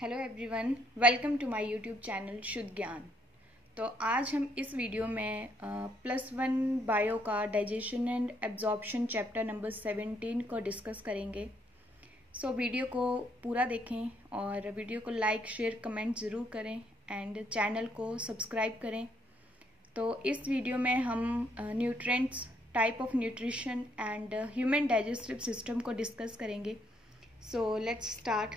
Hello everyone, welcome to my YouTube channel Shuddh Gyan. तो आज हम इस वीडियो में +1 बायो का digestion and absorption chapter number 17 को डिस्कस करेंगे। सो वीडियो को पूरा देखें और वीडियो को लाइक शेयर कमेंट ज़रूर करें एंड चैनल को सब्सक्राइब करें। तो इस वीडियो में हम nutrients, type of nutrition and human digestive system को डिस्कस करेंगे। So let's start.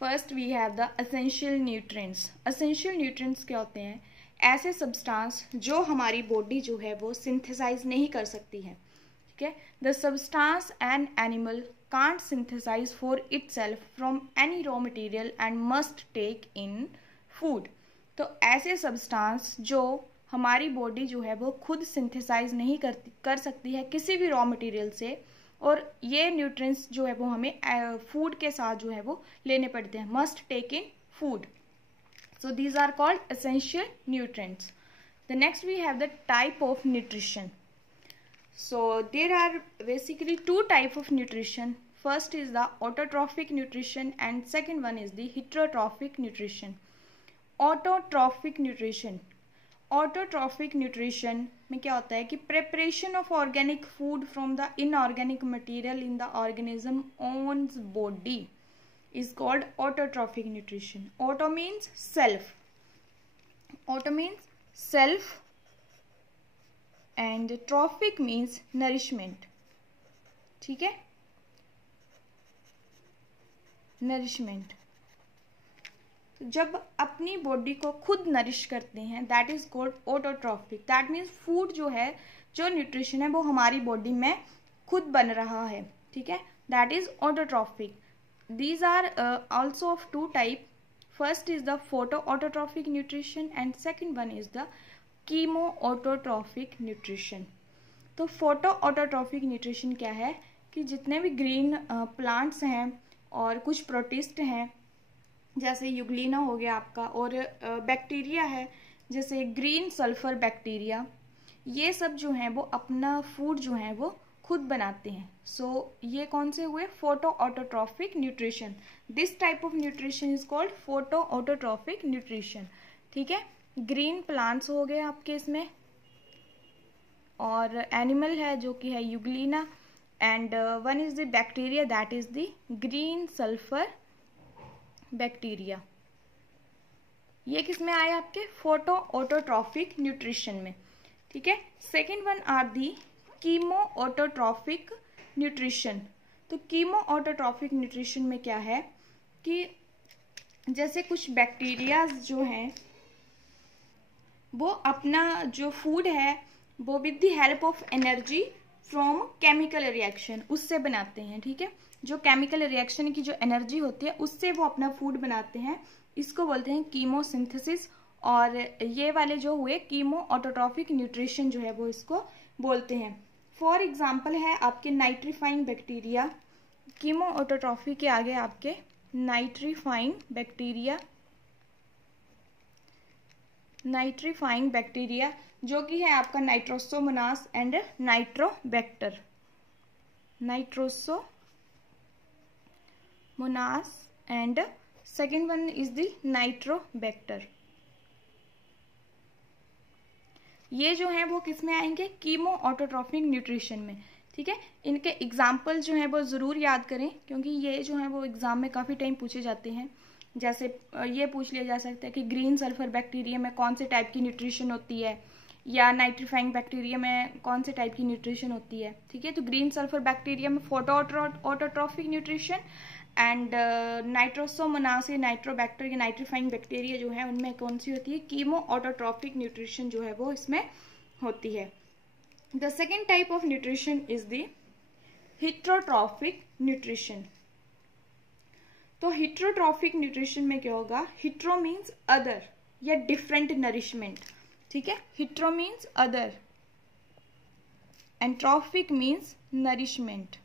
First we have the essential nutrients. Essential nutrients क्या होते हैं? ऐसे सब्सटेंस जो हमारी बॉडी जो है वो सिंथेसाइज नहीं कर सकती है। ठीक है, the substance an animal can't synthesize for itself from any raw material and must take in food. तो ऐसे सब्सटेंस जो हमारी बॉडी जो है वो खुद सिंथेसाइज नहीं कर सकती है किसी भी रॉ मटेरियल से, और ये न्यूट्रिएंट्स जो है वो हमें फूड के साथ जो है वो लेने पड़ते हैं, must take in food. So these are called essential nutrients. The next we have the type of nutrition. So there are basically two type of nutrition. First is the autotrophic nutrition and second one is the heterotrophic nutrition. Autotrophic nutrition, autotrophic nutrition में क्या होता है कि preparation of organic food from the inorganic material in the organism owns body is called autotrophic nutrition. Auto means self, auto means self and trophic means nourishment. ठीक है, nourishment. जब अपनी body को खुद नरिश करते हैं that is called autotrophic. That means food जो है, जो न्यूट्रिशन है वो हमारी बॉडी में खुद बन रहा है. ठीक है, that is autotrophic. These are also of two type. First is the photo autotrophic nutrition and second one is the chemo autotrophic nutrition. तो फोटो ऑटोट्रॉफिक न्यूट्रिशन क्या है कि जितने भी ग्रीन प्लांट्स हैं और कुछ प्रोटिस्ट हैं जैसे यूग्लिना हो गया आपका, और बैक्टीरिया है जैसे ग्रीन सल्फर बैक्टीरिया, ये सब जो हैं वो अपना फूड जो है वो खुद बनाते हैं. सो ये कौन से हुए? Photo autotrophic nutrition. This type of nutrition is called photo autotrophic nutrition. ठीक है, ग्रीन प्लांट्स हो गए आपके इसमें, और एनिमल है जो कि है Euglena, and one is the bacteria that is the green sulphur bacteria. ये किस में आए? आपके फोटो ऑटोट्रॉफिक न्यूट्रिशन में. ठीक है, second one are the chemo autotrophic nutrition. तो कीमो ऑटोट्रॉफिक न्यूट्रिशन में क्या है कि जैसे कुछ बैक्टीरिया जो हैं वो अपना जो फूड है वो with the help of energy from chemical reaction उससे बनाते हैं. ठीक है, जो केमिकल रिएक्शन की जो एनर्जी होती है उससे वो अपना फूड बनाते हैं. इसको बोलते हैं कीमोसिंथेसिस. और ये वाले जो हुए कीमो ऑटोट्रॉफिक न्यूट्रिशन जो है वो इसको बोलते हैं. फॉर एग्जांपल है आपके नाइट्रीफाइंग बैक्टीरिया. कीमो ऑटोट्रॉफी के आगे आपके नाइट्रीफाइंग बैक्टीरिया, नाइट्रीफाइंग बैक्टीरिया जो कि है आपका Nitrosomonas and Nitrobacter. Nitrosomonas and second one is the Nitrobacter. ये जो है वो किस में आएंगे? कीमो ऑटोट्रॉफिक न्यूट्रिशन में. ठीक है, इनके एग्जाम्पल जो है वो ज़रूर याद करें क्योंकि ये जो है वो एग्जाम में काफ़ी टाइम पूछे जाते हैं. जैसे ये पूछ लिया जा सकता है कि ग्रीन सल्फर बैक्टीरिया में कौन से टाइप की न्यूट्रिशन होती है, या नाइट्रीफाइंग बैक्टीरिया में कौन से टाइप की न्यूट्रिशन होती है. ठीक है, तो ग्रीन सल्फर बैक्टीरिया में photo autotrophic nutrition and Nitrosomonas Nitrobacter या नाइट्रीफाइंग बैक्टीरिया जो है उनमें कौन सी होती है? कीमो ऑटोट्रॉफिक न्यूट्रिशन जो है वो इसमें होती है. The second type of nutrition is the heterotrophic nutrition. तो हेटेरोट्रॉफिक न्यूट्रिशन में क्या होगा? हेटेरो मीन्स अदर या डिफरेंट नरिशमेंट. ठीक है, hetero means other and trophic means nourishment.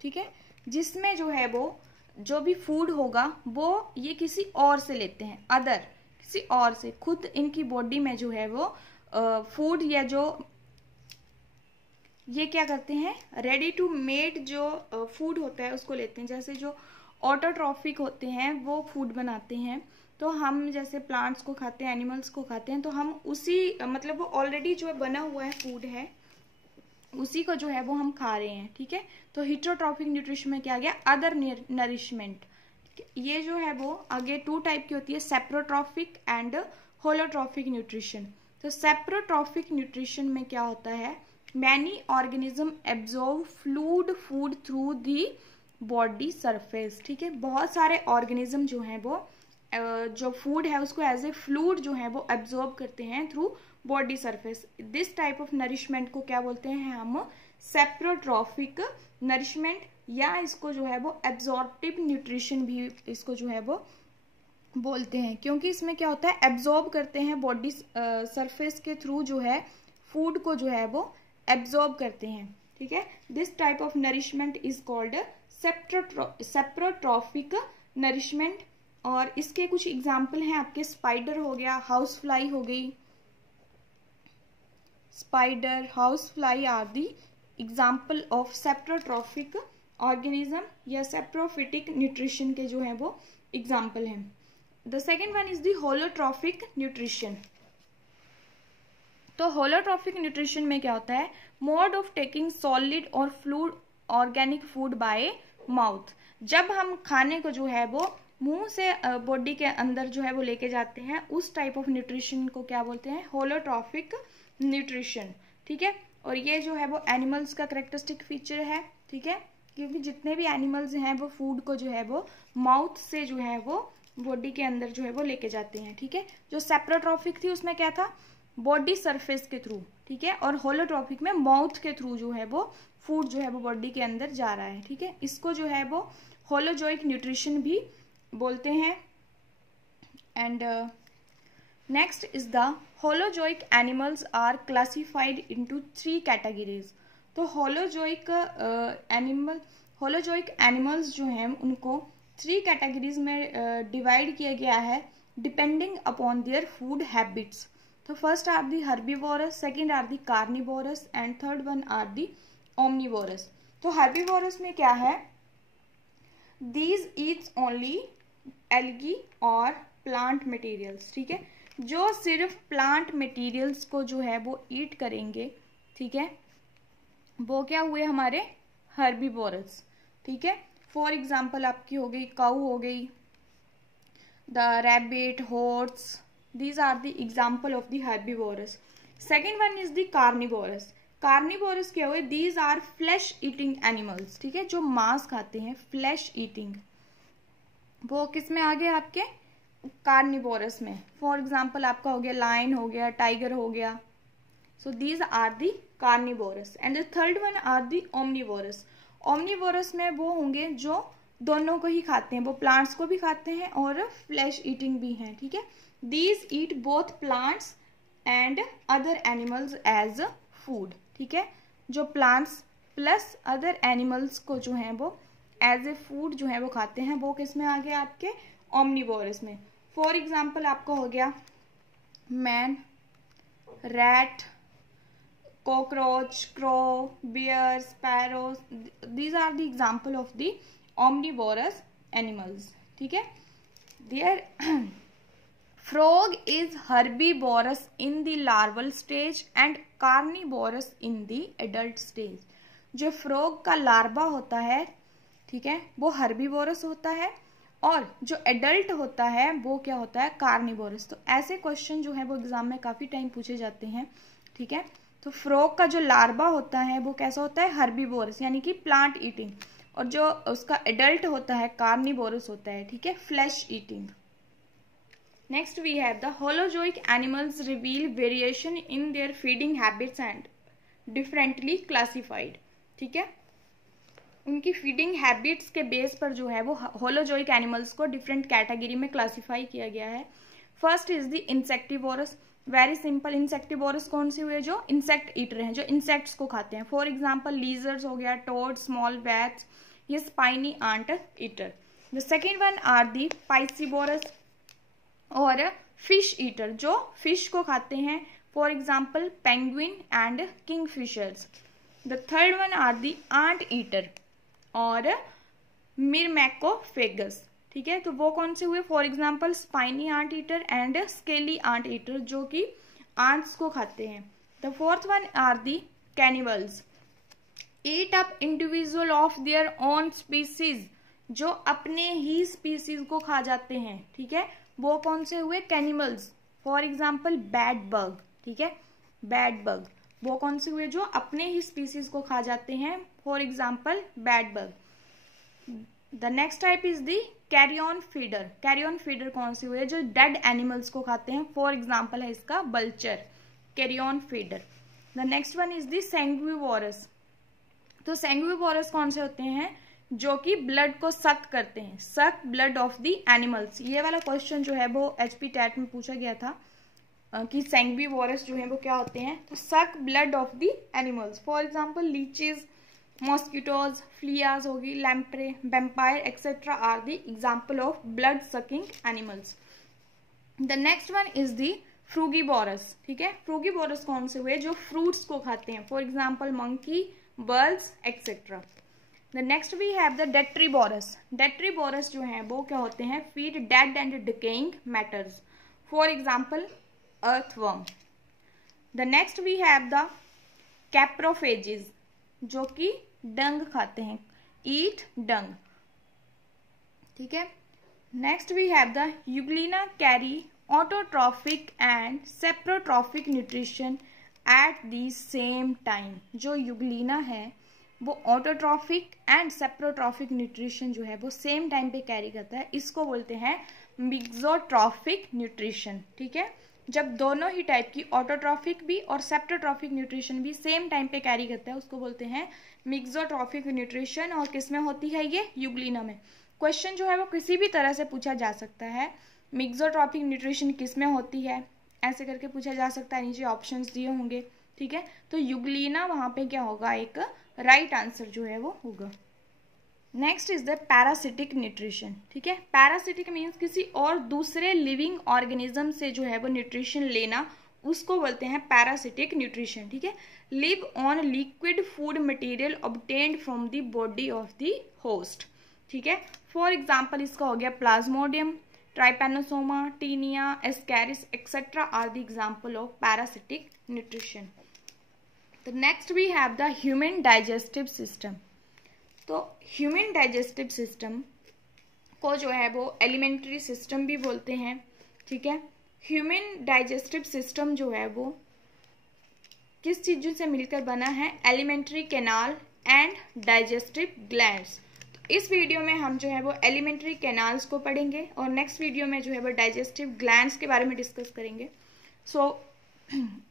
ठीक है, जिसमें जो है वो जो भी फूड होगा वो ये किसी और से लेते हैं, अदर किसी और से. खुद इनकी बॉडी में जो है वो फूड या जो ये क्या करते हैं, रेडी टू मेड जो फूड होता है उसको लेते हैं. जैसे जो ऑटोट्रॉफिक होते हैं वो फूड बनाते हैं। तो हम जैसे प्लांट्स को खाते हैं, एनिमल्स को खाते हैं, तो हम उसी मतलब वो ऑलरेडी जो बना हुआ है फूड है उसी को जो है वो हम खा रहे हैं, ठीक है। तो हेटेरोट्रॉफिक न्यूट्रिशन में क्या आ गया, अदर नरिशमेंट। ये जो है वो आगे 2 टाइप की होती है, सेप्रोट्रॉफिक एंड होलोट्रॉफिक न्यूट्रिशन। तो सेप्रोट्रॉफिक न्यूट्रिशन में क्या होता है, many organism absorb fluid food through the body surface, ठीक है। बहुत सारे ऑर्गेनिज्म जो हैं वो जो फूड है उसको एज ए फ्लूइड जो है वो एब्जॉर्ब करते हैं through body surface. This type of nourishment को क्या बोलते हैं हम, सेप्रोट्रॉफिक नरिशमेंट, या इसको जो है वो एब्जॉर्प्टिव न्यूट्रिशन भी इसको जो है वो बोलते हैं, क्योंकि इसमें क्या होता है, एब्जॉर्ब करते हैं बॉडी सरफेस के थ्रू जो है फूड को जो है वो एब्जॉर्ब करते हैं, ठीक है। This type of nourishment is called saprotrophic nourishment. और इसके कुछ एग्जाम्पल हैं आपके, स्पाइडर हो गया, हाउस फ्लाई हो गई, spider, house fly are the example of saprotrophic organism या सेप्रोफिटिक न्यूट्रिशन के जो है वो एग्जाम्पल हैं। The second one is the holotrophic nutrition. तो होलोट्रॉफिक न्यूट्रिशन में क्या होता है, मोड ऑफ टेकिंग सॉलिड और fluid organic food by mouth. जब हम खाने को जो है वो मुंह से बॉडी के अंदर जो है वो लेके जाते हैं, उस टाइप ऑफ न्यूट्रिशन को क्या बोलते हैं, होलोट्रॉफिक न्यूट्रिशन, ठीक है। और ये जो है वो एनिमल्स का कैरेक्टरिस्टिक फीचर है, ठीक है, क्योंकि जितने भी एनिमल्स हैं वो फूड को जो है वो माउथ से जो है वो बॉडी के अंदर जो है वो लेके जाते हैं, ठीक है। जो सेप्रोट्रॉफिक थी उसमें क्या था, बॉडी सरफेस के थ्रू, ठीक है, और होलोट्रॉफिक में माउथ के थ्रू जो है वो फूड जो है वो बॉडी के अंदर जा रहा है, ठीक है। इसको जो है वो होलोजोइक न्यूट्रिशन भी बोलते हैं। And next is the holozoic animals are classified into 3 categories. तो होलोजोइक एनिमल्स जो हैं उनको 3 कैटेगरीज में डिवाइड किया गया है depending upon their food habits. तो first are the herbivorous, second are the carnivorous and third one are the omnivorous. तो हर्बीवोरस में क्या है, दीज ईट्स ओनली एल्गी और प्लांट मटेरियल्स, ठीक है, जो सिर्फ प्लांट मटेरियल्स को जो है वो ईट करेंगे, ठीक है, वो क्या हुए हमारे हर्बीवोरस, ठीक है। फॉर एग्जाम्पल आपकी हो गई काऊ हो गई, the rabbit, horse, these are the example of the herbivorous. Second one is the carnivorous. Carnivorous क्या हुए, these are flesh eating animals, ठीक है, जो मांस खाते हैं, flesh eating, वो किस में आ गए आपके कार्निवोरस में। फॉर एग्जाम्पल आपका हो गया लायन हो गया, टाइगर हो गया, so these are the carnivorous. And the third one are the omnivorous. Omnivorous में वो होंगे जो दोनों को ही खाते हैं, वो प्लांट्स को भी खाते हैं और फ्लैश ईटिंग भी हैं, ठीक है। These eat both plants and other animals as food, ठीक है, जो प्लांट्स प्लस अदर एनिमल्स को जो है वो एज ए फूड जो है वो खाते हैं, वो किस में आ गया आपके ओमनीवोरस में। फॉर एग्जाम्पल आपका हो गया man, rat, cockroach, crow, bear, sparrow, these are the example of the omnivorous animals, ठीक है। Their frog is herbivorous in the larval stage and carnivorous in the adult stage। जो frog का larva होता है, ठीक है, वो हर्बीवोरस होता है, और जो एडल्ट होता है वो क्या होता है, कार्निवोरस। तो ऐसे क्वेश्चन जो है वो एग्जाम में काफी टाइम पूछे जाते हैं, ठीक है। तो फ्रॉग का जो लार्वा होता है वो कैसा होता है, हर्बीवोरस, यानी कि प्लांट ईटिंग, और जो उसका एडल्ट होता है कार्निवोरस होता है, ठीक है, flesh eating. Next we have the holozoic animals reveal variation in their feeding habits and differently classified, ठीक है। उनकी फीडिंग हैबिट्स के बेस पर जो है वो होलोजोइक एनिमल्स को डिफरेंट कैटेगरी में क्लासिफाई किया गया है। First is the insectivorous. Very simple, insectivorous कौन से हुए, जो इंसेक्ट ईटर हैं, जो इंसेक्ट्स को खाते हैं। फॉर एग्जाम्पल लीजर्स हो गया, टोड, स्मॉल बैट्स, ये spiny anteater. The second one are the piscivorous और फिश ईटर, जो फिश को खाते हैं। For example penguin and kingfishers. The third one are the anteater और मिरमैकोफेगस, ठीक है। तो वो कौन से हुए? For example spiny anteater and scaly anteater, जो कि आंट्स को खाते हैं। The fourth one are the cannibals, eat up individual of their own species, जो अपने ही स्पीसीज को खा जाते हैं, ठीक है। वो कौन से हुए? कैनिमल्स। फॉर एग्जाम्पल बैड बग, ठीक है, बैड बग, वो कौन से हुए? जो अपने ही स्पीसीज को खा जाते हैं, for example bed bug. The next type is the carrion feeder, carrion feeder कौन से हुए? जो डेड एनिमल्स को खाते हैं, फॉर एग्जाम्पल है इसका vulture, carrion feeder. The next one is the sanguivorous, तो सैंग्विवोरस कौन से होते हैं? जो कि ब्लड को सक करते हैं, सक ब्लड ऑफ द एनिमल्स। ये वाला क्वेश्चन जो है वो HP टैट में पूछा गया था कि सैंग्विवोरस जो है वो क्या होते हैं? तो suck blood of the animals, for example leeches, mosquitoes, fleas होगी, lamprey, vampire etcetera are the example of blood sucking animals. The next one is the frugivorous, ठीक है। फ्रूगीबोरस कौन से हुए? जो फ्रूट्स को खाते हैं, for example monkey, birds etcetera. The next we have the detritivorous, detritivorous जो है वो क्या होते हैं? Feed dead and decaying matters, for example earthworm. The next we have the coprophagous, जो कि डंग खाते हैं, ईट डंग, ठीक है। Next we have the euglena carry autotrophic and saprotrophic nutrition at the same time. जो euglena है वो autotrophic and saprotrophic nutrition जो है वो सेम टाइम पे कैरी करता है, इसको बोलते हैं मिक्सोट्रॉफिक न्यूट्रिशन, ठीक है। जब दोनों ही टाइप की ऑटोट्रॉफिक भी और सेप्रोट्रॉफिक न्यूट्रिशन भी सेम टाइम पे कैरी करता है, उसको बोलते हैं मिक्सोट्रॉफिक न्यूट्रिशन। और किसमें होती है ये? यूग्लिना में। क्वेश्चन जो है वो किसी भी तरह से पूछा जा सकता है, मिक्सोट्रॉफिक न्यूट्रिशन किसमें होती है, ऐसे करके पूछा जा सकता है, नीचे ऑप्शंस दिए होंगे, ठीक है। तो यूग्लिना वहां पे क्या होगा? एक राइट आंसर जो है वो होगा। Next is the parasitic nutrition, ठीक है। पैरासिटिक मीन्स किसी और दूसरे लिविंग ऑर्गेनिज्म से जो है वो न्यूट्रिशन लेना, उसको बोलते हैं पैरासिटिक न्यूट्रिशन, ठीक है। Live on liquid food material obtained from the body of the host, ठीक है। फॉर एग्जाम्पल इसका हो गया plasmodium, trypanosoma, taenia, ascaris etcetera are the example of parasitic nutrition. तो next we have the human digestive system. तो human digestive system को जो है वो एलिमेंट्री सिस्टम भी बोलते हैं, ठीक है। ह्यूमन डाइजेस्टिव सिस्टम जो है वो किस चीज़ों से मिलकर बना है? Alimentary canal and digestive glands. तो इस वीडियो में हम जो है वो एलिमेंट्री कैनाल्स को पढ़ेंगे और नेक्स्ट वीडियो में जो है वो डाइजेस्टिव ग्लैंड्स के बारे में डिस्कस करेंगे। सो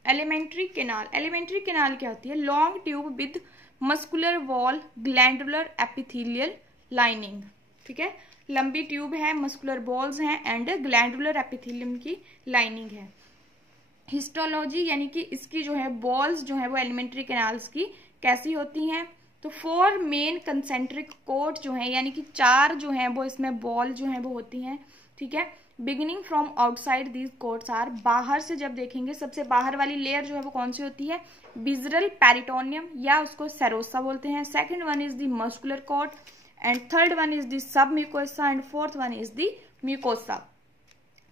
एलिमेंट्री कैनाल, एलिमेंट्री कैनाल क्या होती है? Long tube with muscular wall, glandular epithelial lining, ठीक है। लंबी ट्यूब है, मस्कुलर बॉल्स हैं एंड ग्लैंडुलर एपिथेलियम की लाइनिंग है। हिस्टोलॉजी यानी कि इसकी जो है बॉल्स जो है वो एलिमेंट्री कैनाल्स की कैसी होती हैं? तो 4 मेन कंसेंट्रिक कोट जो है, यानी कि 4 जो है वो इसमें बॉल जो है वो होती हैं, ठीक है। Beginning from outside these coats are, बाहर से जब देखेंगे सबसे बाहर वाली लेयर जो है वो कौन सी होती है? बिजरल पेरिटोनियम या उसको सेरोसा बोलते हैं। Second one is the muscular coat and third one is the sub mucosa and fourth one is the mucosa,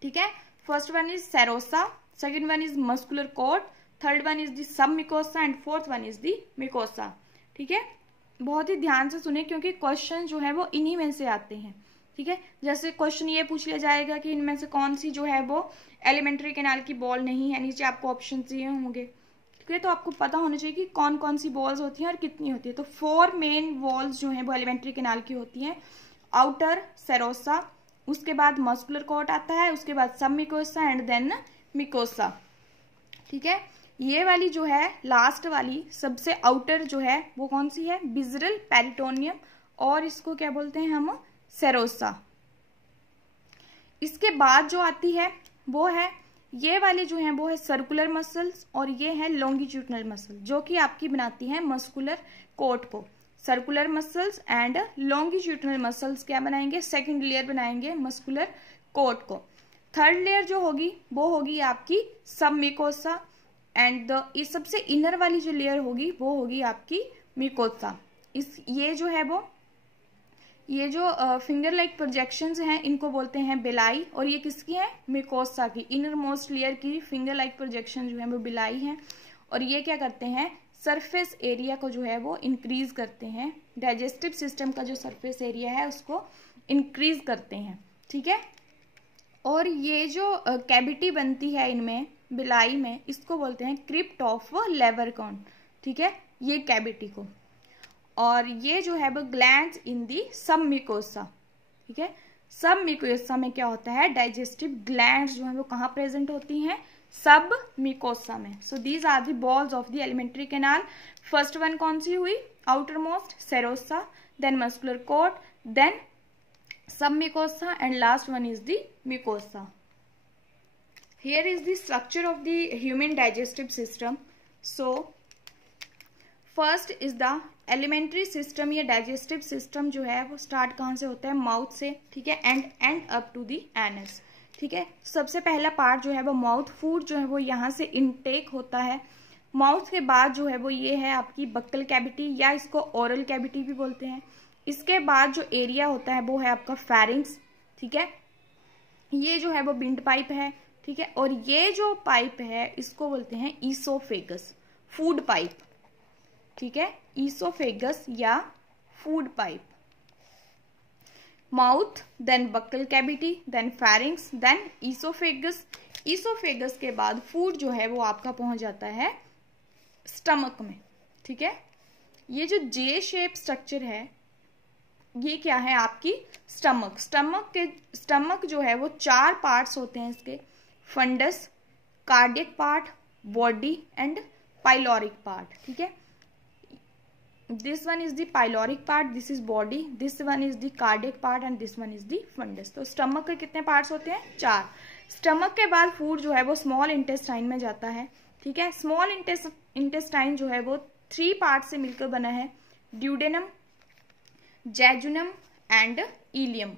ठीक है। First one is serosa, second one is muscular coat, third one is the sub mucosa and fourth one is the mucosa, ठीक है। बहुत ही ध्यान से सुने क्योंकि question जो है वो इन्हीं में से आते हैं, ठीक है। जैसे क्वेश्चन ये पूछ लिया जाएगा कि इनमें से कौन सी जो है वो एलिमेंट्री कैनाल की बॉल नहीं है, नीचे आपको ऑप्शन दिए होंगे, ठीक है। तो आपको पता होना चाहिए कि कौन कौन सी बॉल्स होती हैं और कितनी होती है। तो 4 मेन वॉल्स जो हैं वो एलिमेंट्री कैनाल की होती हैं। आउटर सेरोसा, उसके बाद मस्कुलर कोट आता है, उसके बाद सब म्यूकोसा एंड देन म्यूकोसा, ठीक है। ये वाली जो है लास्ट वाली सबसे आउटर जो है वो कौन सी है? बिजरल पेरिटोनियम, और इसको क्या बोलते हैं हम? सेरोसा। इसके बाद जो आती है वो है ये वाले जो है वो है सर्कुलर मसल्स और ये है लॉन्गिट्यूडनल मसल, जो कि आपकी बनाती है मस्कुलर कोट को। Circular muscles and longitudinal muscles क्या बनाएंगे? सेकंड लेयर बनाएंगे मस्कुलर कोट को। थर्ड लेयर जो होगी वो होगी आपकी सब म्यूकोसा एंड ये सबसे इनर वाली जो लेयर होगी वो होगी आपकी म्यूकोसा। ये जो है वो ये जो फिंगर लाइक प्रोजेक्शंस हैं इनको बोलते हैं बिलाई, और ये किसकी है, मिकोसा की। इनर मोस्ट लेयर की फिंगर लाइक प्रोजेक्शन जो है वो बिलाई हैं, और ये क्या करते हैं, सरफेस एरिया को जो है वो इंक्रीज करते हैं, डाइजेस्टिव सिस्टम का जो सरफेस एरिया है उसको इंक्रीज करते हैं, ठीक है। और ये जो कैविटी बनती है इनमें बिलाई में, इसको बोलते हैं क्रिप्ट ऑफ लेवरकॉन, ठीक है, ये कैविटी को। और ये जो है वो ग्लैंड्स इन दी सब मिकोसा, ठीक है। सब मिकोसा में क्या होता है, डाइजेस्टिव ग्लैंड्स जो है वो कहाँ प्रेजेंट होती हैं, सब मिकोसा में। So these are the walls of the alimentary canal. First one कौन सी हुई, outermost serosa, then muscular coat, then submucosa, and last one is the mucosa. Here is the structure of the human digestive system. So first is the alimentary system। ये digestive system जो है वो start कहाँ से होता है, mouth से, ठीक है, and up to the anus, ठीक है। सबसे पहला पार्ट जो है वो माउथ, फूड जो है वो यहाँ से इनटेक होता है। माउथ के बाद जो है वो ये है आपकी बक्कल कैविटी, या इसको ओरल कैविटी भी बोलते हैं। इसके बाद जो एरिया होता है वो है आपका फेरिंग्स, ठीक है। ये जो है वो विंड पाइप है, ठीक है, और ये जो पाइप है इसको बोलते हैं ईसोफेगस, फूड पाइप, ठीक है, ईसोफेगस या food pipe. Mouth, then buccal cavity, then pharynx, then oesophagus. Oesophagus के बाद फूड जो है वो आपका पहुंच जाता है स्टमक में, ठीक है। ये जो जे शेप स्ट्रक्चर है ये क्या है, आपकी स्टमक। स्टमक जो है वो 4 पार्ट्स होते हैं इसके, fundus, cardiac part, body and pyloric part, ठीक है। This one is the pyloric part, this is body, this one is the cardiac part and this one is the fundus. तो stomach के कितने पार्ट्स होते हैं, 4। स्टमक के बाद food जो है वो स्मॉल इंटेस्टाइन में जाता है, ठीक है। स्मॉल इंटेस्टाइन जो है वो 3 पार्ट से मिलकर बना है, ड्यूडेनम, जैजुनम एंड इलियम,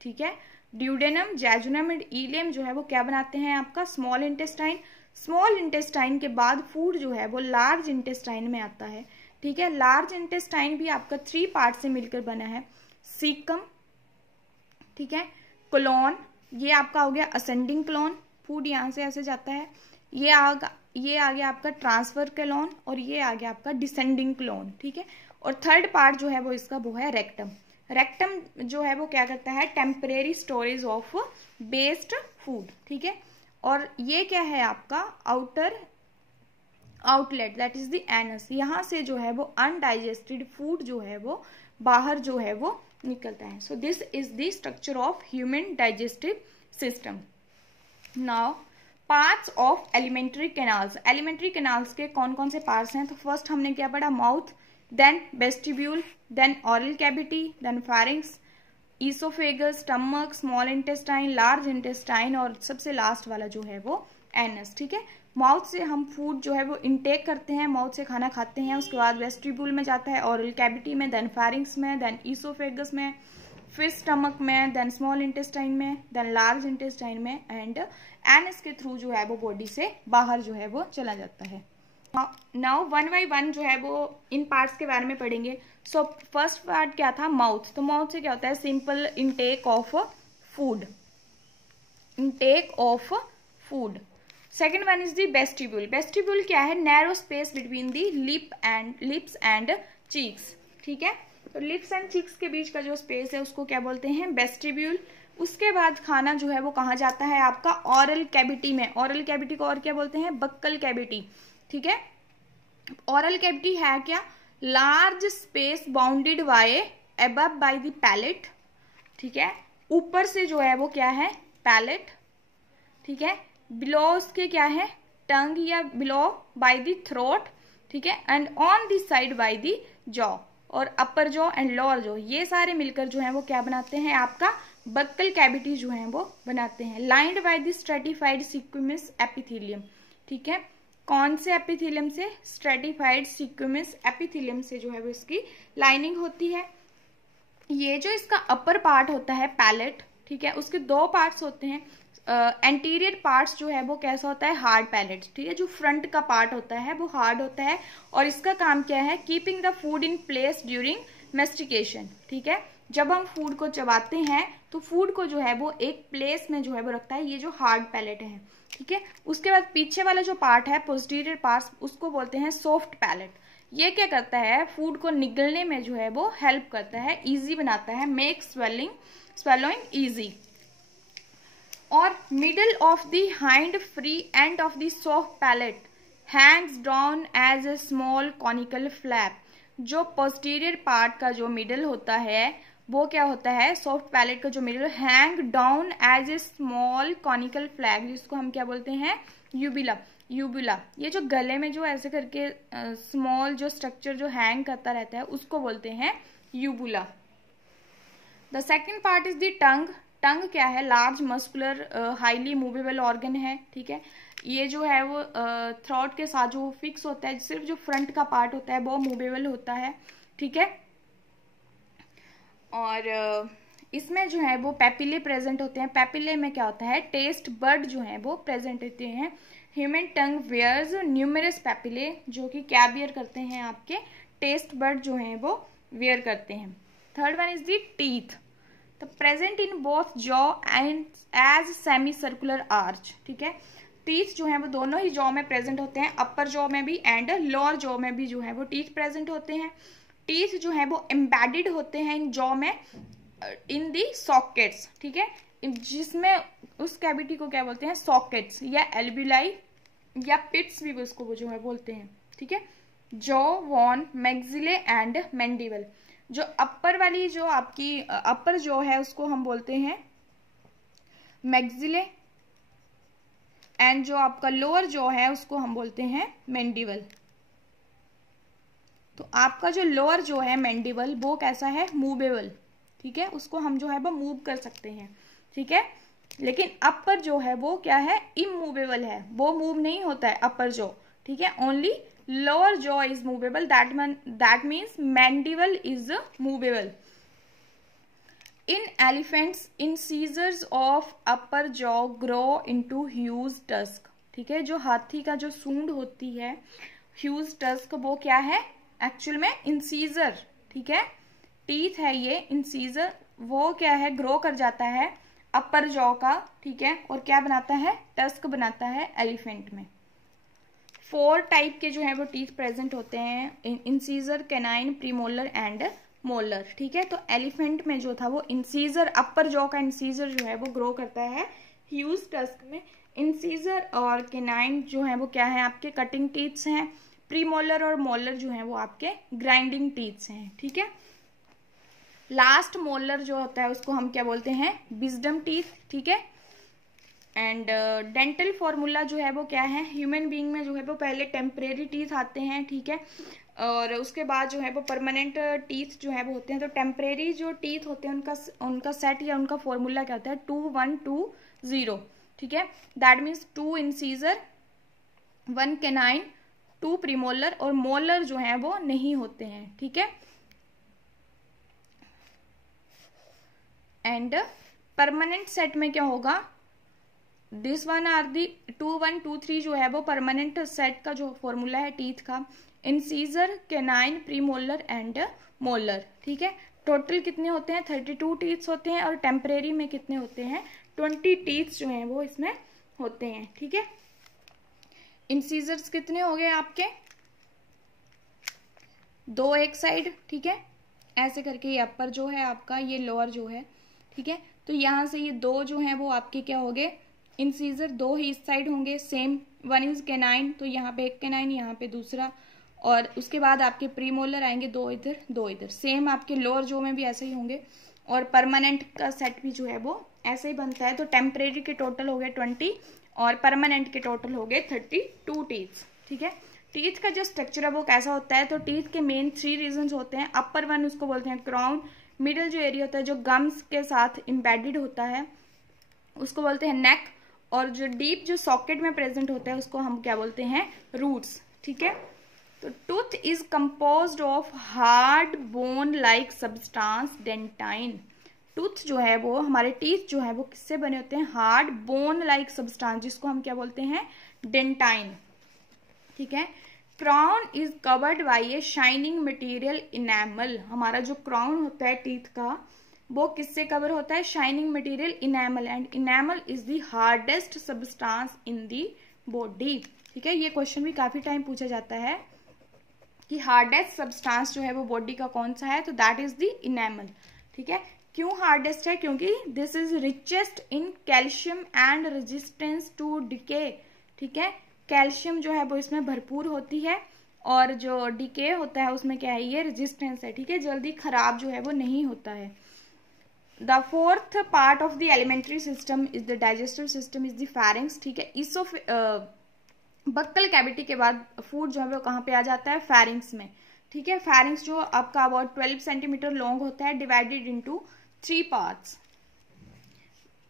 ठीक है। ड्यूडेनम, जैजुनम एंड इलियम जो है वो क्या बनाते हैं, आपका स्मॉल इंटेस्टाइन। स्मॉल इंटेस्टाइन के बाद फूड जो है वो लार्ज इंटेस्टाइन में आता है, ठीक है। लार्ज इंटेस्टाइन भी आपका 3 पार्ट से मिलकर बना है, सीकम, ठीक है, कोलोन, ये आपका हो गया असेंडिंग कोलोन, फूड यहाँ से ऐसे जाता है। ये आ गया आपका ट्रांसफर कोलोन, और ये आ गया आपका डिसेंडिंग कोलोन, ठीक है। और थर्ड पार्ट जो है वो इसका वो है रेक्टम। रेक्टम जो है वो क्या करता है, temporary storage of based food, ठीक है। और ये क्या है आपका outer outlet, that is the anus. यहाँ से जो है वो अनडाइजेस्टेड फूड जो है वो बाहर जो है वो निकलता है। So this is the structure of human digestive system. Now parts of alimentary canals. Alimentary canals के कौन कौन से पार्ट्स हैं, तो फर्स्ट हमने क्या पढ़ा, mouth, then vestibule, then oral cavity, then pharynx, oesophagus, stomach, small intestine, large intestine, और सबसे लास्ट वाला जो है वो एनस, ठीक है। माउथ से हम फूड जो है वो इनटेक करते हैं, माउथ से खाना खाते हैं, उसके बाद वेस्टिब्यूल में जाता है, ओरल कैविटी में, देन फेरिंग्स में, देन ईसोफेगस में, फिर स्टमक में, देन स्मॉल इंटेस्टाइन में, देन लार्ज इंटेस्टाइन में, एंड एनस के थ्रू जो है वो बॉडी से बाहर जो है वो चला जाता है। नाउ 1 बाय 1 जो है वो इन पार्ट्स के बारे में पढ़ेंगे। सो फर्स्ट पार्ट क्या था, माउथ। तो माउथ से क्या होता है, simple intake of food, intake of food. Second one is the vestibule. Vestibule क्या है, narrow space between the lips and cheeks, ठीक है। तो लिप्स एंड चीक्स के बीच का जो स्पेस है उसको क्या बोलते हैं, वेस्टिब्यूल। उसके बाद खाना जो है वो कहाँ जाता है, आपका ऑरल कैविटी में। ऑरल कैविटी को और क्या बोलते हैं, बक्कल कैविटी, ठीक है। ऑरल कैविटी है क्या, large space bounded by above by the palate, ठीक है। ऊपर से जो है वो क्या है, पैलेट, ठीक है। बिलो उसके क्या है, टंग या बिलो बाय द थ्रोट, ठीक है। And on the side by the jaw, और upper jaw and lower jaw, ये सारे मिलकर जो है वो क्या बनाते हैं, आपका बक्कल कैविटी जो है वो बनाते हैं। Lined by the stratified squamous epithelium, ठीक है। कौन से एपिथेलियम से, स्ट्रेटिफाइड सिक्विमस एपिथेलियम से जो है वो इसकी लाइनिंग होती है। ये जो इसका अपर पार्ट होता है पैलेट, ठीक है, उसके 2 पार्ट्स होते हैं। एंटीरियर पार्ट्स जो है वो कैसा होता है, हार्ड पैलेट, ठीक है। जो फ्रंट का पार्ट होता है वो हार्ड होता है, और इसका काम क्या है, keeping the food in place during mastication, ठीक है। जब हम फूड को चबाते हैं तो फूड को जो है वो एक प्लेस में जो है वो रखता है, ये जो हार्ड पैलेट है, ठीक है। उसके बाद पीछे वाला जो पार्ट है, पोस्टीरियर पार्ट, उसको बोलते हैं सॉफ्ट पैलेट। ये क्या करता है, फूड को निगलने में जो है वो हेल्प करता है, इजी बनाता है, मेक swallowing इजी। और middle of the hind free end of the soft palate hangs down as a small conical flap. जो पोस्टीरियर पार्ट का जो मिडल होता है वो क्या होता है, सॉफ्ट पैलेट का जो middle, hang down as a small conical flag, जिसको हम क्या बोलते हैं, यूबुला। ये जो गले में जो ऐसे करके स्मॉल जो स्ट्रक्चर जो हैंग करता रहता है उसको बोलते हैं uvula. The second part is the tongue. Tongue क्या है, large muscular highly movable organ है, ठीक है। ये जो है वो थ्रोट के साथ जो फिक्स होता है, सिर्फ जो फ्रंट का पार्ट होता है वो मूवेबल होता है, ठीक है। और इसमें जो है वो पैपिले प्रेजेंट होते हैं। पैपिले में क्या होता है, टेस्ट बर्ड जो है वो प्रेजेंट होते हैं। ह्यूमन टंग वेयर्स न्यूमरस पैपिले, जो कि क्या वियर करते हैं, आपके टेस्ट बर्ड जो है वो वियर करते हैं। Third one is the teeth, तो present in both jaw and as semi circular arch, ठीक है। टीथ जो है वो दोनों ही जॉ में प्रेजेंट होते हैं, अपर जॉ में भी एंड लोअर जॉ में भी जो है वो टीथ प्रेजेंट होते हैं। टीथ जो है वो एम्बेडेड होते हैं इन जॉ में, इन दी सॉकेट्स, ठीक है, जिसमें उस कैविटी को क्या बोलते हैं, सॉकेट्स या एल्ब्यूलाई या पिट्स भी उसको वो जो है बोलते हैं, ठीक है। Jaw bone maxillae and mandible, जो अपर वाली जो आपकी अपर जॉ है उसको हम बोलते हैं मैक्सिले, एंड जो आपका लोअर जॉ है उसको हम बोलते हैं मैंडिबल। तो आपका जो लोअर जो है मैंडिबल वो कैसा है, मूवेबल, ठीक है, उसको हम जो है वो मूव कर सकते हैं, ठीक है। लेकिन अपर जो है वो क्या है, इमूवेबल है, वो मूव नहीं होता है अपर जॉ, ठीक है। Only lower jaw is movable, that means mandible is movable. In elephants incisors of upper jaw grow into huge tusk, ठीक है। जो हाथी का जो सूंड होती है ह्यूज टस्क, वो क्या है एक्चुअल में इंसीजर, ठीक है। टीथ है ये इंसीजर, वो क्या है, ग्रो कर जाता है अपर जॉ का, ठीक है, और क्या बनाता है, टस्क बनाता है एलिफेंट में। 4 टाइप के जो है वो टीथ प्रेजेंट होते हैं, incisor, canine, premolar and molar, ठीक है। तो एलिफेंट में जो था वो इंसीजर, अपर जॉ का इंसीजर जो है वो ग्रो करता है ह्यूज टस्क में। इंसीजर और कैनाइन जो है वो क्या है, आपके कटिंग टीथ्स हैं। प्रीमोलर और मोलर जो है वो आपके ग्राइंडिंग टीथ्स हैं, ठीक है। लास्ट मोलर जो होता है उसको हम क्या बोलते हैं, विजडम टीथ, ठीक है। एंड डेंटल फॉर्मूला जो है वो क्या है, ह्यूमन बीइंग में जो है वो पहले टेम्परेरी टीथ आते हैं, ठीक है, और उसके बाद जो है वो परमानेंट टीथ जो है वो होते हैं। तो टेम्परेरी जो टीथ होते हैं उनका सेट या उनका फॉर्मूला क्या होता है, 2 1 2 0, ठीक है। That means 2 incisor, 1 canine, 2 premolar, और मोलर जो है वो नहीं होते हैं, ठीक है। एंड परमानेंट सेट में क्या होगा, दिस वन आर दी 2 1 2 3 जो है वो परमानेंट सेट का जो फॉर्मूला है टीथ का, incisor, canine, premolar and molar, ठीक है। टोटल कितने होते हैं, 32 टीथ्स होते हैं, और टेम्परेरी में कितने होते हैं, 20 टीथ्स जो हैं वो इसमें होते हैं, ठीक है। इंसीजर्स कितने हो गए आपके, 2 एक साइड, ठीक है, ऐसे करके ये अपर जो है आपका, ये लोअर जो है, ठीक है। तो यहाँ से ये 2 जो है वो आपके क्या हो गए, इंसीजर 2 ही इस साइड होंगे, सेम 1 इज कैनाइन, तो यहाँ पे एक कैनाइन, यहाँ पे दूसरा, और उसके बाद आपके प्रीमोलर आएंगे 2 इधर 2 इधर, सेम आपके लोअर जो में भी ऐसे ही होंगे, और परमानेंट का सेट भी जो है वो ऐसे ही बनता है। तो टेम्परेरी के टोटल हो गए 20 और परमानेंट के टोटल हो गए 32 टीथ्स, ठीक है। टीथ का जो स्ट्रक्चर है वो कैसा होता है, तो टीथ के मेन 3 रीजन्स होते हैं। अपर वन उसको बोलते हैं क्राउन, मिडिल जो एरिया होता है जो गम्स के साथ इम्बेडेड होता है उसको बोलते हैं नेक, और जो डीप जो सॉकेट में प्रेजेंट होता है उसको हम क्या बोलते हैं, रूट्स, ठीक है। तो tooth is composed of hard bone like substance dentine. Tooth जो है वो, हमारे टीथ जो है वो किससे बने होते हैं, हार्ड बोन लाइक सब्सटेंस, जिसको हम क्या बोलते हैं, डेंटाइन, ठीक है। Crown is covered by a shining material enamel. हमारा जो क्राउन होता है टीथ का वो किससे कवर होता है? Shining material enamel. And enamel is the hardest substance in the body. ठीक है, ये क्वेश्चन भी काफी टाइम पूछा जाता है कि हार्डेस्ट सब्सटेंस जो है वो बॉडी का कौन सा है, तो दैट इज द इनेमल। ठीक है, क्यों हार्डेस्ट है? क्योंकि this is richest in calcium and resistance to decay. ठीक है, कैल्शियम जो है वो इसमें भरपूर होती है और जो डिके होता है उसमें क्या है, ये रेजिस्टेंस है। ठीक है, जल्दी खराब जो है वो नहीं होता है। The fourth part of the alimentary system is the digestive system is the pharynx. ठीक है, बक्कल कैविटी के बाद फूड जो है वो कहाँ पे आ जाता है? फैरिंग्स में। ठीक है, फैरिंग्स जो आपका अबाउट 12 सेंटीमीटर लॉन्ग होता है, divided into 3 parts.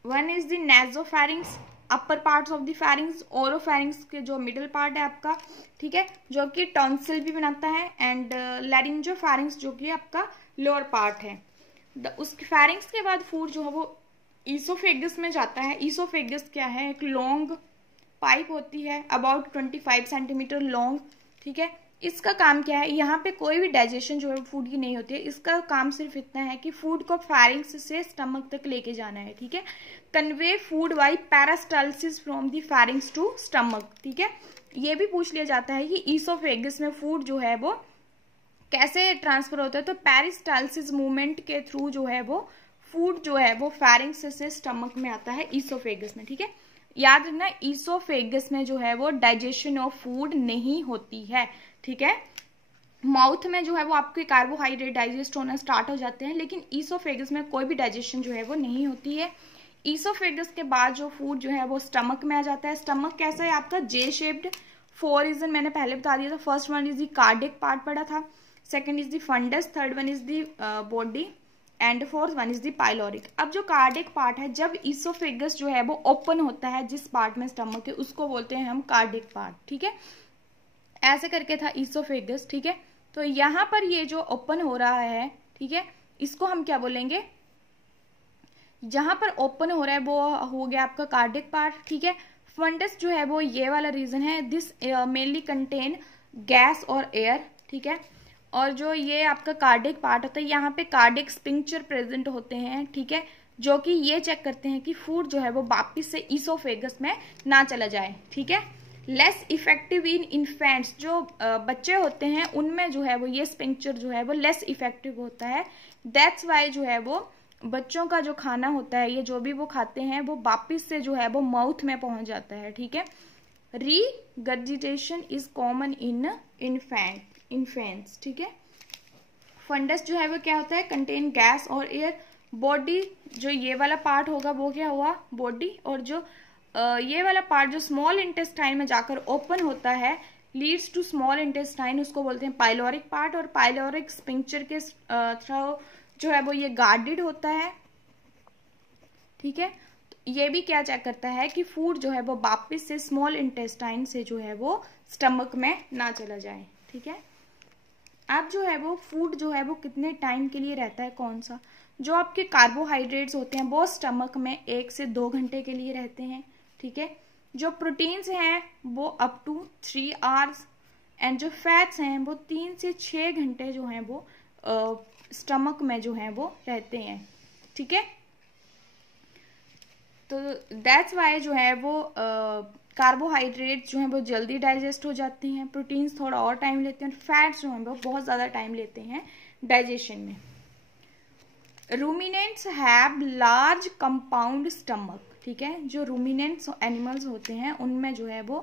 One is the nasopharynx, upper parts of the pharynx. Oropharynx के जो मिडिल पार्ट है आपका, ठीक है, जो कि टॉन्सिल भी बनाता है। एंड लैरिंजोफैरिंग्स जो कि आपका लोअर पार्ट है। उसके फैरिंग्स के बाद फूड जो है वो ईसोफेगस में जाता है। ईसोफेगस क्या है? एक लॉन्ग पाइप होती है अबाउट 25 सेंटीमीटर लॉन्ग। ठीक है, इसका काम क्या है? यहाँ पे कोई भी डाइजेशन जो है फूड की नहीं होती है। इसका काम सिर्फ इतना है कि फूड को फैरिंग्स से स्टमक तक लेके जाना है। ठीक है, convey food by peristalsis from the pharynx to stomach. ठीक है, ये भी पूछ लिया जाता है कि ईसोफेगस में फूड जो है वो कैसे ट्रांसफर होता है, तो पेरिस्टाल्सिस मूवमेंट के थ्रू जो है वो फूड जो है वो फैरिंग्स से स्टमक में आता है ईसोफेगस में। ठीक है, याद रखना ईसोफेगस में जो है वो डाइजेशन ऑफ फूड नहीं होती है। ठीक है, माउथ में जो है वो आपके कार्बोहाइड्रेट डाइजेस्ट होना स्टार्ट हो जाते हैं, लेकिन ईसोफेगस में कोई भी डाइजेशन जो है वो नहीं होती है। ईसोफेगस के बाद जो फूड जो है वो स्टमक में आ जाता है। स्टमक कैसा है आपका? जे शेप्ड। 4 रीजन मैंने पहले बता दिया था। First one is the cardiac part पड़ा था, second is the fundus, third one is the body and fourth one is the pyloric. अब जो कार्डिक पार्ट है, जब ईसोफेगस जो है वो ओपन होता है, जिस पार्ट में स्टमक है उसको बोलते हैं हम कार्डिक पार्ट। ठीक है, ऐसे करके था ईसोफेगस। ठीक है, तो यहाँ पर ये जो ओपन हो रहा है, ठीक है, इसको हम क्या बोलेंगे? जहां पर ओपन हो रहा है वो हो गया आपका कार्डिक पार्ट। ठीक है, फंडस जो है वो ये वाला रीजन है। दिस मेनली कंटेन गैस और एयर। ठीक है, और जो ये आपका कार्डिक पार्ट होता है, यहाँ पे कार्डिक स्पिंक्चर प्रेजेंट होते हैं। ठीक है, जो कि ये चेक करते हैं कि फूड जो है वो वापिस से ईसोफेगस में ना चला जाए। ठीक है, लेस इफेक्टिव इन इन्फेंट्स, जो बच्चे होते हैं उनमें जो है वो ये स्पिंक्चर जो है वो लेस इफेक्टिव होता है। दैट्स वाई जो है वो बच्चों का जो खाना होता है, ये जो भी वो खाते हैं वो वापिस से जो है वो माउथ में पहुंच जाता है। ठीक है, regurgitation is common in infants. ठीक है, फंडस जो है वो क्या होता है? कंटेन गैस और एयर। बॉडी जो ये वाला पार्ट होगा वो क्या हुआ? बॉडी। और जो ये वाला पार्ट जो स्मॉल इंटेस्टाइन में जाकर ओपन होता है, लीड्स टू स्मॉल इंटेस्टाइन, उसको बोलते हैं पाइलोरिक पार्ट। और पाइलोरिक स्पिंक्चर के थ्रू जो है वो ये गार्डेड होता है। ठीक है, तो ये भी क्या चेक करता है कि फूड जो है वो वापिस से स्मॉल इंटेस्टाइन से जो है वो स्टमक में ना चला जाए। ठीक है, अब जो है वो फूड जो है वो कितने टाइम के लिए रहता है? कौन सा? जो आपके कार्बोहाइड्रेट्स होते हैं वो स्टमक में 1 से 2 घंटे के लिए रहते हैं। ठीक है, जो प्रोटीन्स हैं वो अप टू 3 आवर्स एंड जो फैट्स हैं वो 3 से 6 घंटे जो हैं वो स्टमक में जो है वो रहते हैं। ठीक है, तो दैट्स वाई जो है वो कार्बोहाइड्रेट जो है वो जल्दी डाइजेस्ट हो जाते हैं, प्रोटीन्स थोड़ा और टाइम लेते हैं, फैट्स जो है वो बहुत ज़्यादा टाइम लेते हैं डाइजेशन में। Ruminants have large compound stomach. ठीक है, जो रूमिनेंट्स एनिमल्स होते हैं उनमें जो है वो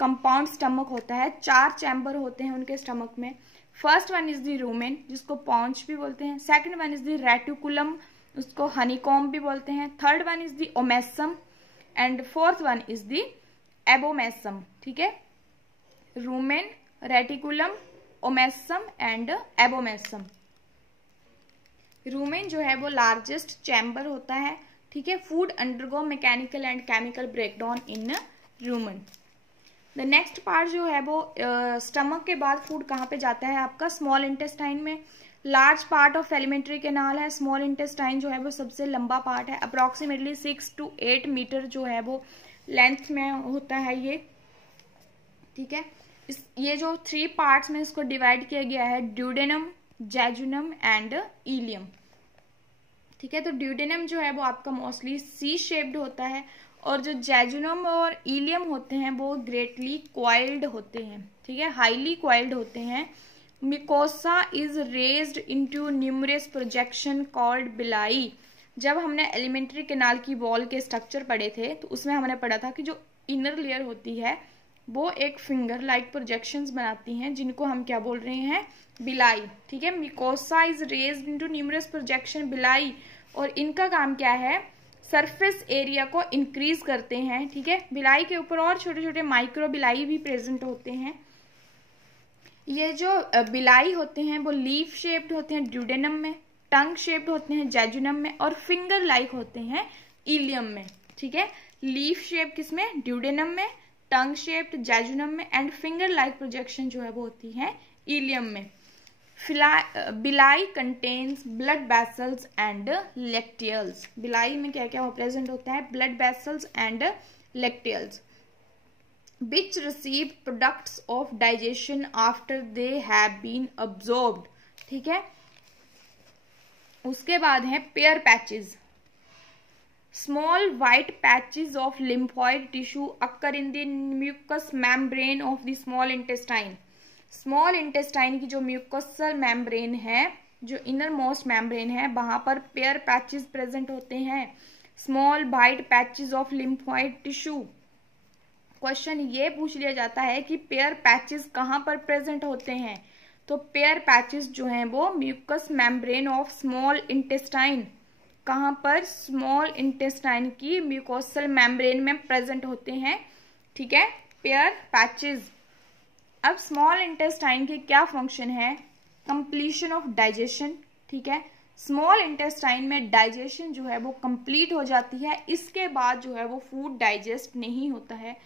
कंपाउंड स्टमक होता है। 4 चैम्बर होते हैं उनके स्टमक में। First one is the rumen, जिसको पॉन्च भी बोलते हैं। Second one is the reticulum, उसको हनीकॉम भी बोलते हैं। Third one is the omasum and fourth one is the abomasum. ठीक है, rumen, reticulum, omasum and abomasum. Rumen जो है वो लार्जेस्ट चैम्बर होता है। ठीक है, food undergo mechanical and chemical breakdown in rumen. The next part जो है वो स्टमक के बाद फूड कहाँ पे जाता है आपका? स्मॉल इंटेस्टाइन में। Large part of alimentary canal है। स्मॉल इंटेस्टाइन जो है वो सबसे लंबा पार्ट है, अप्रोक्सीमेटली 6 to 8 मीटर जो है वो लेंथ में होता है ये। ठीक है, ये जो 3 पार्ट्स में इसको डिवाइड किया गया है, ड्यूडेनम, जेजुनम एंड इलियम। ठीक है, तो ड्यूडेनम जो है वो आपका मोस्टली सी शेप्ड होता है, और जो जेजुनम और इलियम होते हैं वो ग्रेटली क्वाइल्ड होते हैं। ठीक है, हाईली क्वाइल्ड होते हैं। Mucosa is raised into numerous projection called बिलाई। जब हमने एलिमेंट्री कैनाल की वॉल के स्ट्रक्चर पढ़े थे तो उसमें हमने पढ़ा था कि जो इनर लेयर होती है वो एक फिंगर लाइक प्रोजेक्शंस बनाती हैं, जिनको हम क्या बोल रहे हैं, बिलाई। ठीक है, mucosa is raised into numerous projection बिलाई, और इनका काम क्या है, सरफेस एरिया को इंक्रीज करते हैं। ठीक है, बिलाई के ऊपर और छोटे छोटे माइक्रो बिलाई भी प्रेजेंट होते हैं। ये जो बिलाई होते हैं वो लीफ शेप्ड होते हैं ड्यूडेनम में, टंग शेप्ड होते हैं जेजुनम में, और फिंगर लाइक होते हैं इलियम में। ठीक है, लीफ शेप किसमें, ड्यूडेनम में, टंग शेप्ड जेजुनम में, एंड फिंगर लाइक प्रोजेक्शन जो है वो होती है इलियम में। बिलाई contains blood vessels and lacteals. बिलाई में क्या क्या प्रेजेंट होता है, blood vessels and lacteals, which receive products of digestion after they have been absorbed। ठीक है, उसके बाद है Peyer's patches. Small white patches of lymphoid tissue occur in the mucous membrane of the small intestine। Small intestine की जो mucosal membrane है, जो inner most membrane है, वहां पर पेयर पैचेस प्रेजेंट होते हैं, small white patches of lymphoid tissue. Question ये पूछ लिया जाता है कि पेयर पैचेस कहाँ पर प्रेजेंट होते हैं, तो पेयर पैचेस जो हैं वो mucus membrane of small intestine, कहाँ पर, स्मॉल इंटेस्टाइन की म्यूकोसल मेम्ब्रेन में प्रेजेंट होते हैं। ठीक है, पेयर पैचेस। अब स्मॉल इंटेस्टाइन के क्या फंक्शन है, कंप्लीशन ऑफ डाइजेशन। ठीक है, स्मॉल इंटेस्टाइन में डाइजेशन जो है वो कंप्लीट हो जाती है, इसके बाद जो है वो फूड डाइजेस्ट नहीं होता है।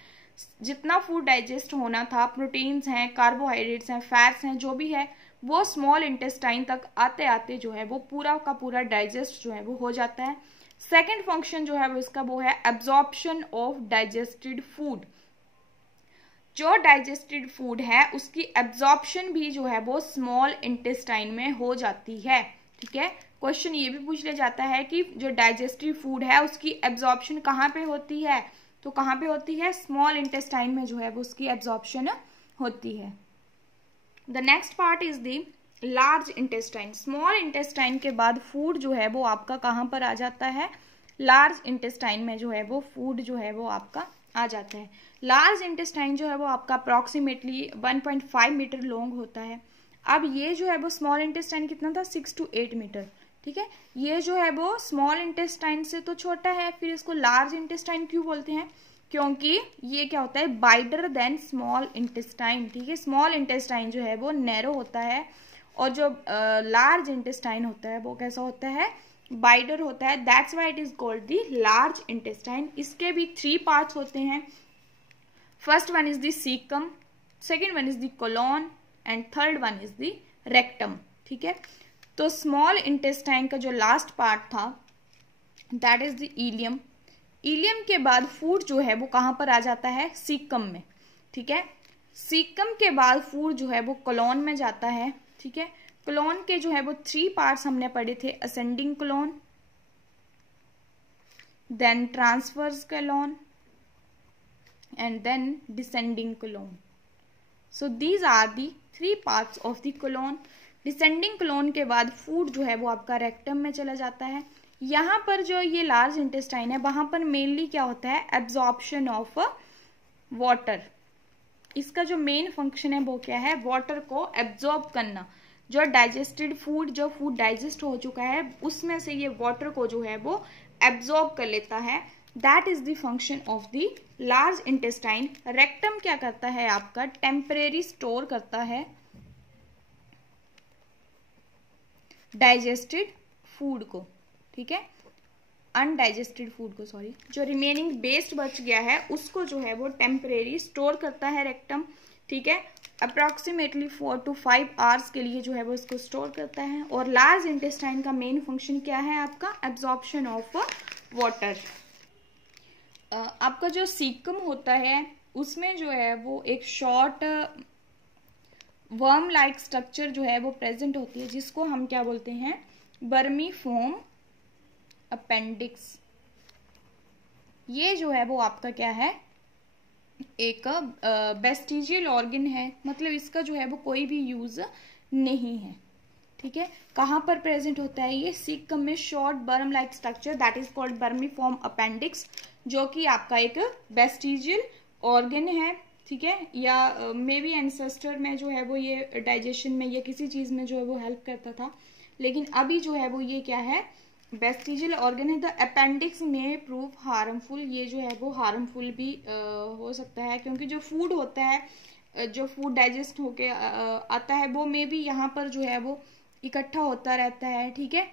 जितना फूड डाइजेस्ट होना था, प्रोटीन्स हैं, कार्बोहाइड्रेट्स हैं, फैट्स हैं, जो भी है, वो स्मॉल इंटेस्टाइन तक आते आते जो है वो पूरा का पूरा डाइजेस्ट जो है वो हो जाता है। सेकंड फंक्शन जो है वो इसका वो है एब्जॉर्प्शन ऑफ डाइजेस्टेड फूड। जो डाइजेस्टेड फूड है उसकी एब्जॉर्प्शन भी जो है वो स्मॉल इंटेस्टाइन में हो जाती है। ठीक है, क्वेश्चन ये भी पूछ लिया जाता है कि जो डाइजेस्टिव फूड है उसकी एब्जॉर्प्शन कहाँ पे होती है, तो कहाँ पे होती है, स्मॉल इंटेस्टाइन में जो है वो उसकी एब्जॉर्प्शन होती है। The next part is the large intestine. Small intestine के बाद फूड जो है वो आपका कहाँ पर आ जाता है, लार्ज इंटेस्टाइन में जो है वो फूड जो है वो आपका आ जाता है। लार्ज इंटेस्टाइन जो है वो आपका अप्रॉक्सीमेटली 1.5 मीटर लॉन्ग होता है। अब ये जो है वो स्मॉल इंटेस्टाइन कितना था, 6 to 8 मीटर। ठीक है, ये जो है वो स्मॉल इंटेस्टाइन से तो छोटा है, फिर इसको लार्ज इंटेस्टाइन क्यों बोलते हैं, क्योंकि ये क्या होता है, वाइडर देन स्मॉल इंटेस्टाइन। ठीक है, स्मॉल इंटेस्टाइन जो है वो नैरो होता है, और जो लार्ज इंटेस्टाइन होता है वो कैसा होता है, वाइडर होता है। That's why it is called the large intestine. इसके भी 3 पार्ट्स होते हैं। First one is the caecum, second one is the colon, and third one is the rectum. ठीक है, तो स्मॉल इंटेस्टाइन का जो लास्ट पार्ट था that is the ileum. Ileum के बाद फूड जो है वो कहाँ पर आ जाता है, सीकम में। ठीक है, सीकम के बाद फूड जो है वो कोलोन में जाता है। ठीक है, कोलोन के जो है वो 3 पार्ट्स हमने पढ़े थे, ascending colon, then transverse colon, and then descending colon. So these are the 3 parts of the colon. Descending colon के बाद फूड जो है वो आपका रेक्टम में चला जाता है। यहाँ पर जो ये लार्ज इंटेस्टाइन है वहां पर मेनली क्या होता है, एब्जॉर्प्शन ऑफ वाटर। इसका जो मेन फंक्शन है वो क्या है, वाटर को एब्जॉर्ब करना। जो डाइजेस्टेड फूड, जो फूड डाइजेस्ट हो चुका है उसमें से ये वाटर को जो है वो एब्जॉर्ब कर लेता है। That is the function of the large intestine. Rectum क्या करता है आपका, टेम्परेरी स्टोर करता है डाइजेस्टेड फूड को। ठीक है, अनडाइजेस्टेड फूड को, सॉरी, जो रिमेनिंग वेस्ट बच गया है उसको जो है वो टेम्परेरी स्टोर करता है रेक्टम। ठीक है, अप्रॉक्सीमेटली 4 to 5 आवर्स के लिए जो है वो इसको स्टोर करता है। और लार्ज इंटेस्टाइन का मेन फंक्शन क्या है आपका, एब्जॉर्प्शन ऑफ वाटर। आपका जो सीकम होता है उसमें जो है वो एक शॉर्ट वर्म लाइक स्ट्रक्चर जो है वो प्रेजेंट होती है, जिसको हम क्या बोलते हैं, बर्मीफॉर्म अपेंडिक्स। ये जो है वो आपका क्या है, एक वेस्टिजियल ऑर्गन है, मतलब इसका जो है वो कोई भी यूज नहीं है। ठीक है, कहाँ पर प्रेजेंट होता है ये, सीकम में short worm like structure that is called vermiform appendix, जो कि आपका एक वेस्टिजियल ऑर्गन है। ठीक है, या मे बी एंसेस्टर में जो है वो ये डाइजेशन में या किसी चीज में जो है वो हेल्प करता था, लेकिन अभी जो है वो ये क्या है, वेस्टिजियल ऑर्गन है। द अपेंडिक्स में प्रूव हार्मफुल, ये जो है वो हार्मफुल भी हो सकता है, क्योंकि जो फूड होता है, जो फूड डाइजेस्ट होके आता है, वो मे बी यहाँ पर जो है वो इकट्ठा होता रहता है। ठीक है,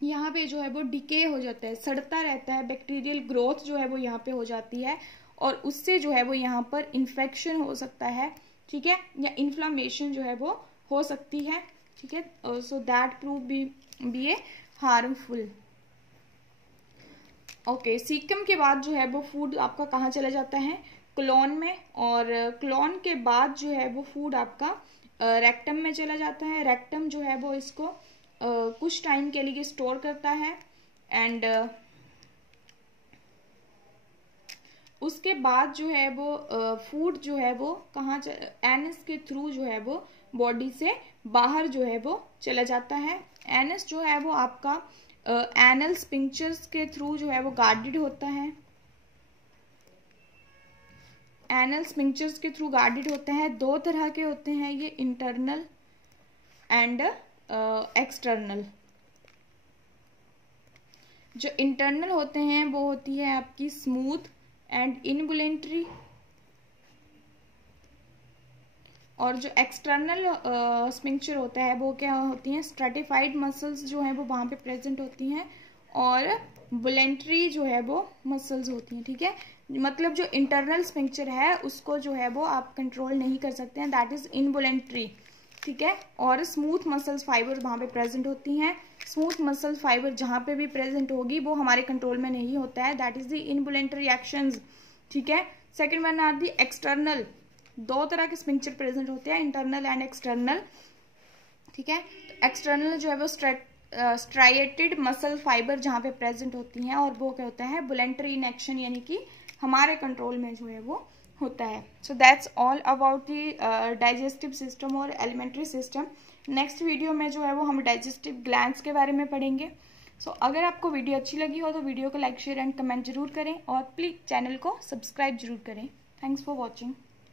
यहाँ पे जो है वो डिके हो जाता है, सड़ता रहता है, बैक्टीरियल ग्रोथ जो है वो यहाँ पे हो जाती है, और उससे जो है वो यहाँ पर इन्फेक्शन हो सकता है। ठीक है, या इन्फ्लामेशन जो है वो हो सकती है। ठीक है, so that prove be a harmful. Okay, caecum के बाद जो है वो फूड आपका कहाँ चला जाता है, क्लोन में, और क्लोन के बाद जो है वो फूड आपका रेक्टम में चला जाता है। रेक्टम जो है वो इसको कुछ टाइम के लिए स्टोर करता है, एंड उसके बाद जो है वो फूड जो है वो कहाँ, एनस के थ्रू जो है वो बॉडी से बाहर जो है वो चला जाता है। एनस जो है वो आपका एनल स्पिंक्चर्स के थ्रू जो है वो गार्डेड होता है, एनल स्पिंक्चर्स के थ्रू गार्डेड होता है। दो तरह के होते हैं ये, इंटरनल एंड एक्सटर्नल। जो इंटरनल होते हैं वो होती है आपकी स्मूथ एंड इनवॉलेंटरी, और जो एक्सटर्नल स्पिंक्चर होता है वो क्या होती हैं, स्ट्रेटिफाइड मसल्स जो हैं वो वहाँ पे प्रेजेंट होती हैं, और वॉलेंटरी जो है वो मसल्स होती हैं। ठीक है, मतलब जो इंटरनल स्पिंक्चर है उसको जो है वो आप कंट्रोल नहीं कर सकते हैं, दैट इज इनवॉलेंटरी। ठीक है, और स्मूथ मसल्स फाइबर वहाँ पे प्रेजेंट होती हैं। स्मूथ मसल फाइबर जहाँ पे भी प्रेजेंट होगी वो हमारे कंट्रोल में नहीं होता है, that is the involuntary actions. ठीक है, second one are the external. दो तरह के स्पिंक्चर प्रेजेंट होते हैं, इंटरनल एंड एक्सटर्नल। ठीक है, तो एक्सटर्नल जो है वो स्ट्राइएटेड मसल फाइबर जहाँ पे प्रेजेंट होती हैं, और वो क्या होता है, वॉलेंटरी इन एक्शन, यानी कि हमारे कंट्रोल में जो है वो होता है। So that's all about the digestive system और एलिमेंट्री सिस्टम। नेक्स्ट वीडियो में जो है वो हम डाइजेस्टिव ग्लैंड्स के बारे में पढ़ेंगे। सो अगर आपको वीडियो अच्छी लगी हो तो वीडियो को लाइक, शेयर एंड कमेंट जरूर करें, और प्लीज चैनल को सब्सक्राइब जरूर करें। Thanks for watching.